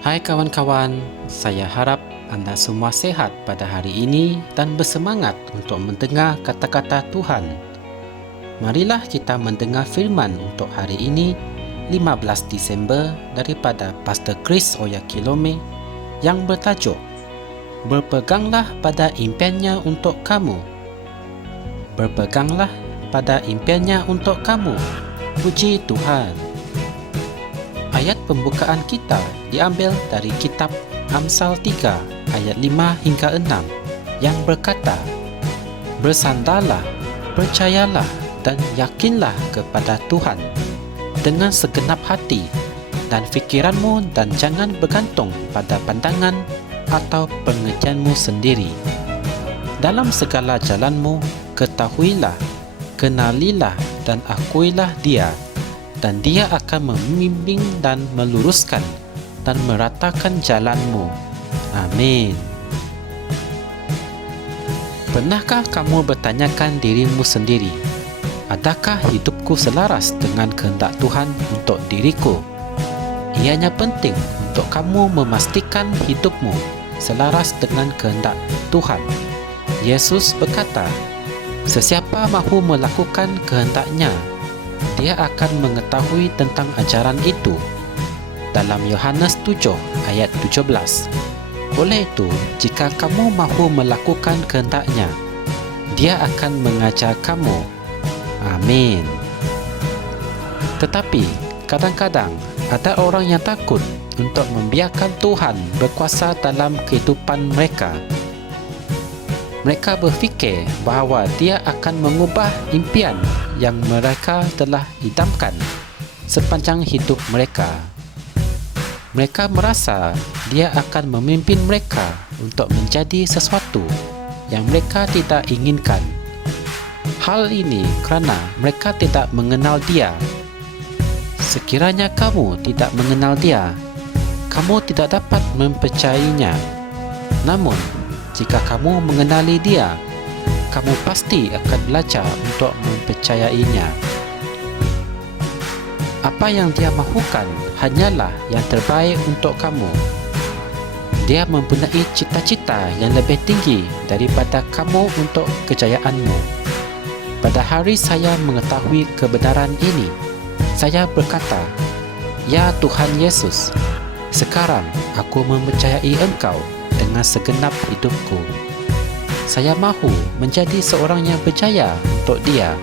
Hai kawan-kawan, saya harap anda semua sehat pada hari ini dan bersemangat untuk mendengar kata-kata Tuhan. Marilah kita mendengar firman untuk hari ini, 15 Disember daripada Pastor Chris Oyakilome yang bertajuk Berpeganglah pada impiannya untuk kamu. Berpeganglah pada impiannya untuk kamu. Puji Tuhan. Ayat pembukaan kita diambil dari kitab Amsal 3 ayat 5 hingga 6 yang berkata, Bersandarlah, percayalah dan yakinlah kepada Tuhan dengan segenap hati dan fikiranmu dan jangan bergantung pada pandangan atau pengertianmu sendiri. Dalam segala jalanmu, ketahuilah, kenalilah dan akuilah Dia, dan Dia akan membimbing dan meluruskan dan meratakan jalanmu. Amin. Pernahkah kamu bertanyakan dirimu sendiri, adakah hidupku selaras dengan kehendak Tuhan untuk diriku? Ianya penting untuk kamu memastikan hidupmu selaras dengan kehendak Tuhan. Yesus berkata, sesiapa mahu melakukan kehendak-Nya, dia akan mengetahui tentang ajaran itu. Dalam Yohanes 7 ayat 17. Oleh itu, jika kamu mahu melakukan kehendak-Nya, Dia akan mengajar kamu. Amin. Tetapi, kadang-kadang ada orang yang takut untuk membiarkan Tuhan berkuasa dalam kehidupan mereka. Mereka berfikir bahawa Dia akan mengubah impian yang mereka telah idamkan sepanjang hidup mereka. Mereka merasa Dia akan memimpin mereka untuk menjadi sesuatu yang mereka tidak inginkan. Hal ini kerana mereka tidak mengenal Dia. Sekiranya kamu tidak mengenal Dia, kamu tidak dapat mempercayainya. Namun, jika kamu mengenali Dia, kamu pasti akan belajar untuk mempercayainya. Apa yang Dia mahukan hanyalah yang terbaik untuk kamu. Dia mempunyai cita-cita yang lebih tinggi daripada kamu untuk kejayaanmu. Pada hari saya mengetahui kebenaran ini, saya berkata, Ya Tuhan Yesus, sekarang aku mempercayai Engkau dengan segenap hidupku. Saya mahu menjadi seorang yang berjaya untuk Dia,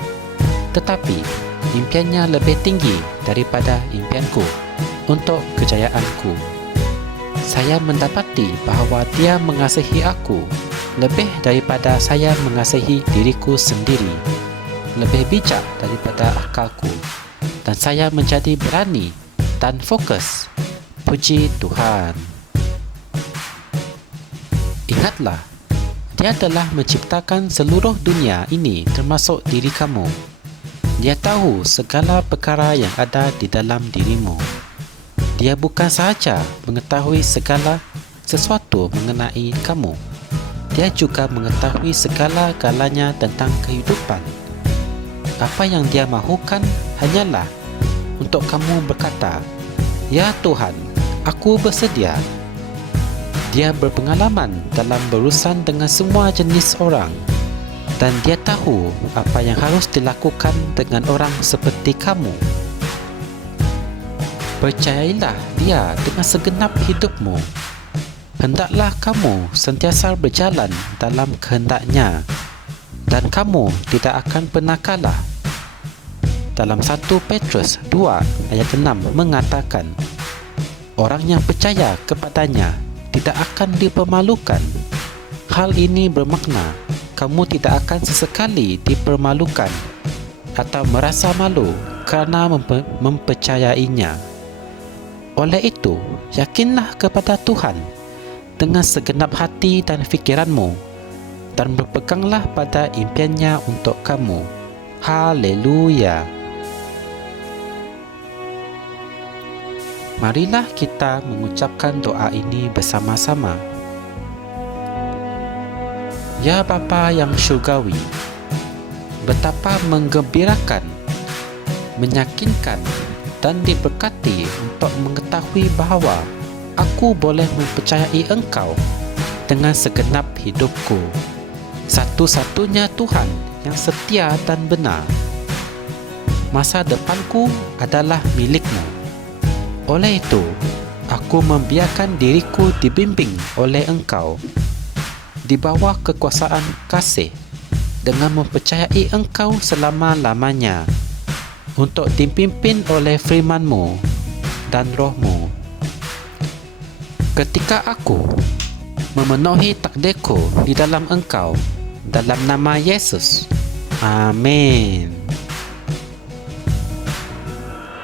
tetapi impiannya lebih tinggi daripada impianku untuk kejayaanku. Saya mendapati bahawa Dia mengasihi aku lebih daripada saya mengasihi diriku sendiri, lebih bijak daripada akalku, dan saya menjadi berani dan fokus. Puji Tuhan. Ingatlah, Dia telah menciptakan seluruh dunia ini termasuk diri kamu. Dia tahu segala perkara yang ada di dalam dirimu. Dia bukan sahaja mengetahui segala sesuatu mengenai kamu, Dia juga mengetahui segala-galanya tentang kehidupan. Apa yang Dia mahukan hanyalah untuk kamu berkata, Ya Tuhan, aku bersedia. Dia berpengalaman dalam berurusan dengan semua jenis orang, dan Dia tahu apa yang harus dilakukan dengan orang seperti kamu. Percayailah Dia dengan segenap hidupmu. Hendaklah kamu sentiasa berjalan dalam kehendak-Nya, dan kamu tidak akan pernah kalah. Dalam 1 Petrus 2 ayat 6 mengatakan, orang yang percaya kepadanya tidak akan dipermalukan. Hal ini bermakna kamu tidak akan sesekali dipermalukan atau merasa malu kerana mempercayainya. Oleh itu, yakinlah kepada Tuhan dengan segenap hati dan fikiranmu, dan berpeganglah pada impiannya untuk kamu. Haleluya. Marilah kita mengucapkan doa ini bersama-sama. Ya Bapa yang syurgawi, betapa menggembirakan, menyakinkan dan diberkati untuk mengetahui bahawa aku boleh mempercayai Engkau dengan segenap hidupku. Satu-satunya Tuhan yang setia dan benar. Masa depanku adalah milik-Mu. Oleh itu, aku membiarkan diriku dibimbing oleh Engkau di bawah kekuasaan kasih dengan mempercayai Engkau selama-lamanya untuk dipimpin oleh firman-Mu dan Roh-Mu. Ketika aku memenuhi takdirku di dalam Engkau, dalam nama Yesus. Amin.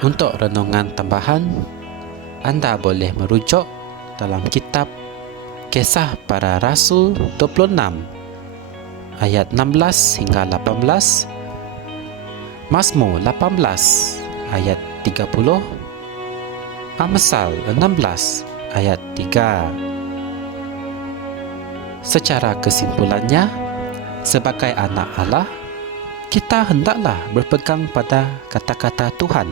Untuk renungan tambahan, anda boleh merujuk dalam kitab Kisah Para Rasul 26 ayat 16 hingga 18, Mazmur 18 ayat 30, Amsal 16 ayat 3. Secara kesimpulannya, sebagai anak Allah, kita hendaklah berpegang pada kata-kata Tuhan,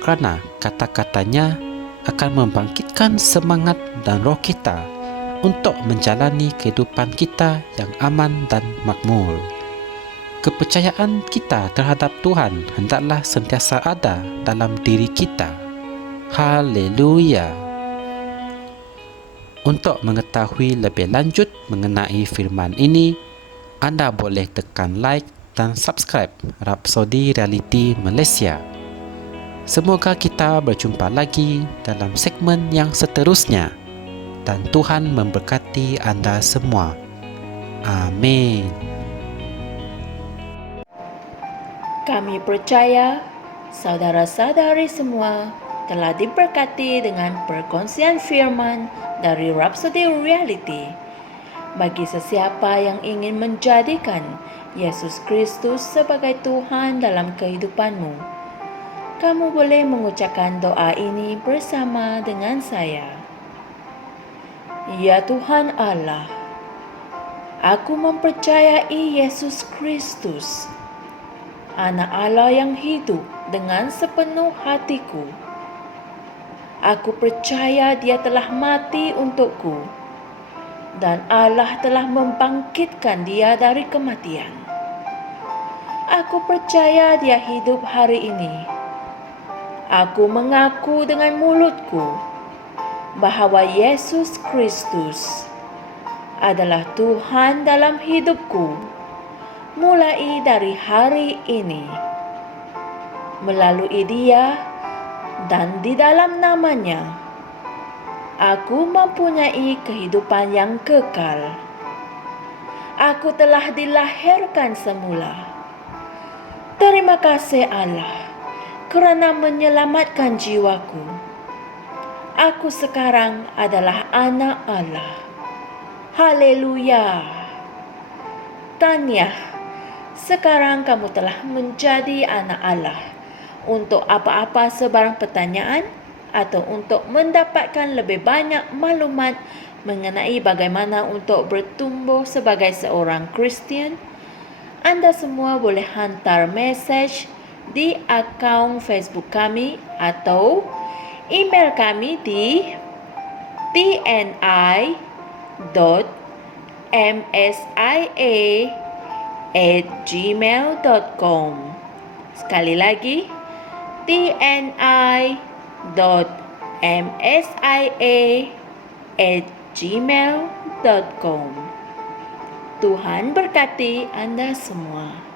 kerana kata-katanya akan membangkitkan semangat dan roh kita untuk menjalani kehidupan kita yang aman dan makmur. Kepercayaan kita terhadap Tuhan hendaklah sentiasa ada dalam diri kita. Haleluya! Untuk mengetahui lebih lanjut mengenai firman ini, anda boleh tekan like dan subscribe Rapsodi Reality Malaysia. Semoga kita berjumpa lagi dalam segmen yang seterusnya. Dan Tuhan memberkati anda semua. Amin. Kami percaya saudara-saudari semua telah diberkati dengan perkongsian firman dari Rapsodi Reality. Bagi sesiapa yang ingin menjadikan Yesus Kristus sebagai Tuhan dalam kehidupanmu, kamu boleh mengucapkan doa ini bersama dengan saya. Ya Tuhan Allah, aku mempercayai Yesus Kristus, Anak Allah yang hidup dengan sepenuh hatiku. Aku percaya Dia telah mati untukku dan Allah telah membangkitkan Dia dari kematian. Aku percaya Dia hidup hari ini. Aku mengaku dengan mulutku bahawa Yesus Kristus adalah Tuhan dalam hidupku mulai dari hari ini. Melalui Dia dan di dalam nama-Nya, aku mempunyai kehidupan yang kekal. Aku telah dilahirkan semula. Terima kasih Allah kerana menyelamatkan jiwaku. Aku sekarang adalah anak Allah. Haleluya. Tahniah, sekarang kamu telah menjadi anak Allah. Untuk apa-apa sebarang pertanyaan atau untuk mendapatkan lebih banyak maklumat mengenai bagaimana untuk bertumbuh sebagai seorang Kristian, anda semua boleh hantar mesej di akaun Facebook kami atau email kami di tni.msia@gmail.com. Sekali lagi, tni.msia@gmail.com. Tuhan berkati anda semua.